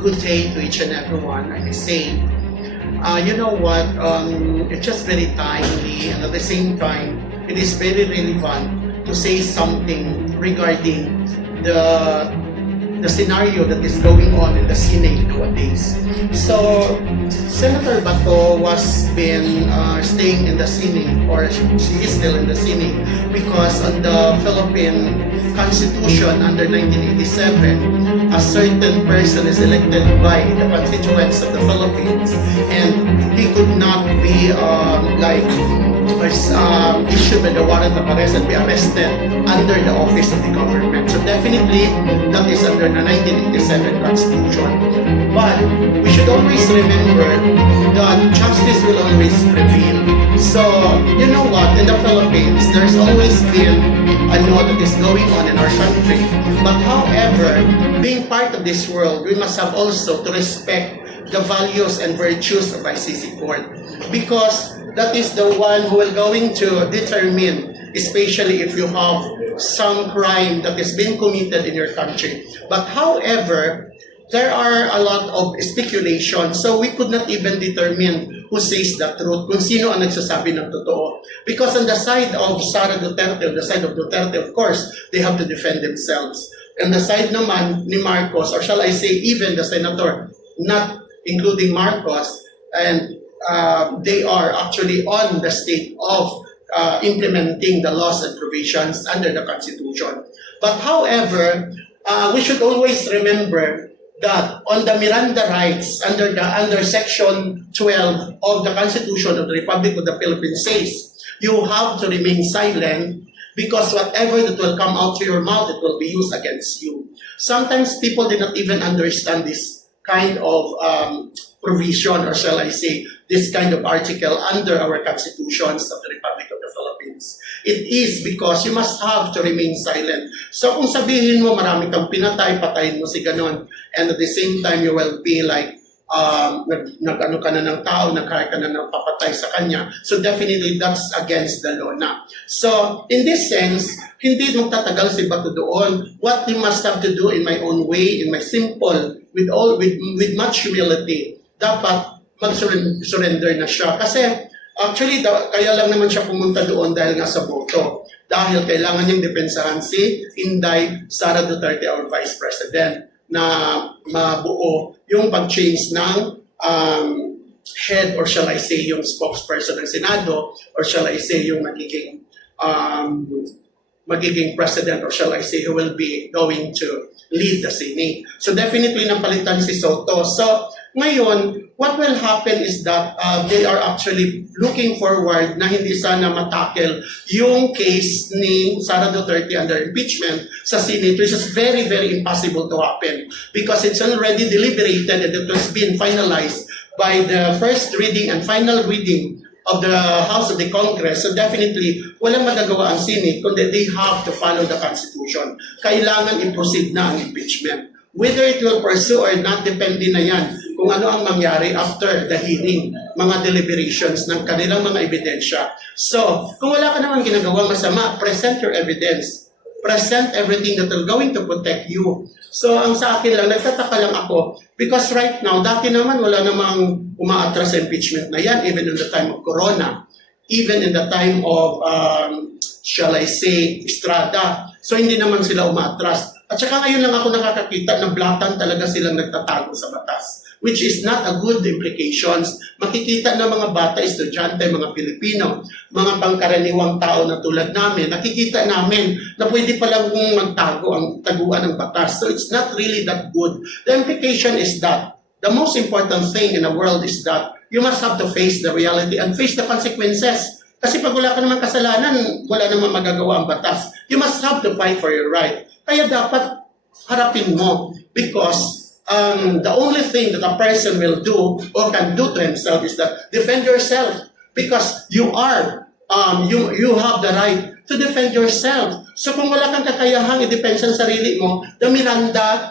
Good day to each and everyone. I say, you know what? It's just very timely, and at the same time, it is very relevant to say something regarding the scenario that is going on in the Senate nowadays. So, Senator Bato was been staying in the Senate, or she is still in the Senate, because on the Philippine Constitution under 1987, a certain person is elected by the constituents of the Philippines, and he could not be issued by the warrant of arrest and be arrested under the office of the government. So definitely, that is under the 1987 Constitution. But we should always remember that justice will always prevail. So, you know what, in the Philippines, there's always been a law that is going on in our country. But however, being part of this world, we must have also to respect the values and virtues of ICC Court, because that is the one who will going to determine, especially if you have some crime that is being committed in your country. But however, there are a lot of speculation, so we could not even determine who says the truth, kung sino ang nagsasabi ng totoo. Because on the side of Sara Duterte, on the side of Duterte, of course, they have to defend themselves. And the side naman ni Marcos, or shall I say even the senator, not including Marcos, and they are actually on the state of implementing the laws and provisions under the Constitution. But however, we should always remember that on the Miranda rights under Section 12 of the Constitution of the Republic of the Philippines says, you have to remain silent, because whatever that will come out to your mouth, it will be used against you. Sometimes people did not even understand this kind of provision, or shall I say, this kind of article under our constitutions of the Republic of the Philippines. It is because you must have to remain silent. So kung sabihin mo marami kang pinatay, patayin mo si ganon, and at the same time you will be like, nag-ano ka na ng tao, nag-hire ka na ng papatay sa kanya. So definitely that's against the law na. So in this sense, hindi magtatagal si Bato doon. What we must have to do in my own way, in my simple, with much humility, dapat mag-surrender na siya. Kasi actually, kaya lang naman siya pumunta doon dahil nga sa boto. Dahil kailangan niyang depensahan si Inday Sara Duterte, our Vice President, na mabuo yung pag-change ng head, or shall I say, yung spokesperson ng Senado, or shall I say, yung magiging president, or shall I say, who will be going to lead the Senate. So definitely napalitan si Soto. So ngayon, what will happen is that they are actually looking forward na hindi sana matackle yung case ni Sara Duterte under impeachment sa Senate, which is very, very impossible to happen because it's already deliberated and it has been finalized by the first reading and final reading of the House of the Congress. So definitely, walang magagawa ang Senate kundi they have to follow the Constitution. Kailangan i-proceed na ang impeachment. Whether it will pursue or not, depende na yan kung ano ang mangyari after the hearing, mga deliberations ng kanilang mga ebidensya. So, kung wala ka namang ginagawang masama, present your evidence. Present everything that will going to protect you. So, ang sa akin lang, nagtataka lang ako because right now, dati naman wala namang umaatras sa impeachment na yan, even in the time of Corona, even in the time of, shall I say, Estrada. So, hindi naman sila umaatras. At saka ngayon lang ako nakakakita na blatant talaga silang nagtatago sa batas, which is not a good implications. Makikita ng mga bata, estudyante, mga Pilipino, mga pangkaraniwang tao na tulad namin, nakikita namin na pwede palang magtago ang taguan ng batas. So it's not really that good. The implication is that the most important thing in the world is that you must have to face the reality and face the consequences. Kasi pag wala ka naman kasalanan, wala naman magagawa ang batas. You must have to fight for your right. Kaya dapat harapin mo because the only thing that a person will do or can do to himself is that defend yourself because you are, you have the right to defend yourself. So kung wala kang kakayahang i-defend sa sarili mo, the Miranda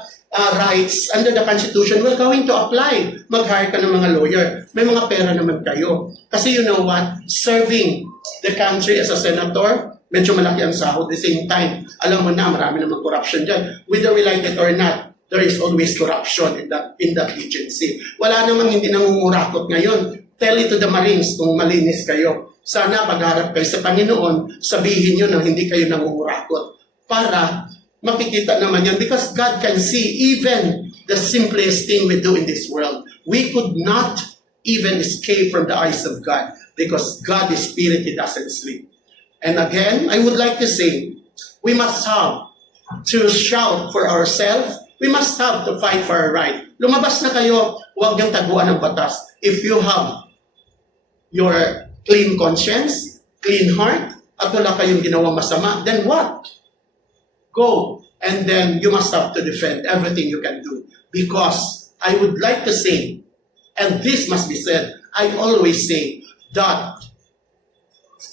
rights under the Constitution will going to apply. Mag-hire ka ng mga lawyer. May mga pera naman kayo. Kasi you know what? Serving the country as a senator, medyo malaki ang sahod. At the same time, alam mo na, marami namang corruption dyan. Whether we like it or not, there is always corruption in that agency. Wala namang hindi nangungurakot ngayon. Tell it to the Marines kung malinis kayo. Sana pagharap kayo sa Panginoon, sabihin nyo na hindi kayo nangungurakot. Para makikita naman yan. Because God can see even the simplest thing we do in this world. We could not even escape from the eyes of God. Because God is spirit, He doesn't sleep. And again, I would like to say, we must have to shout for ourselves. We must have to fight for our right. Lumabas na kayo, huwag niyong taguan ng batas. If you have your clean conscience, clean heart, at wala kayong ginawang masama, then what? Go. And then you must have to defend everything you can do. Because I would like to say, and this must be said, I always say that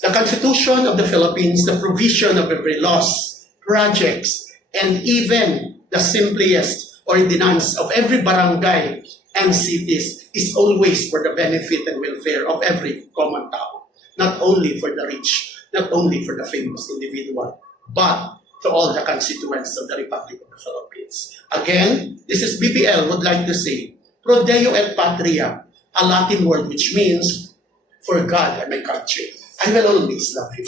the Constitution of the Philippines, the provision of every laws, projects, and even the simplest ordinance of every barangay and cities is always for the benefit and welfare of every common tao. Not only for the rich, not only for the famous individual, but to all the constituents of the Republic of the Philippines. Again, this is BPL would like to say, Pro Deo et Patria, a Latin word which means, for God and my country. I will always love you.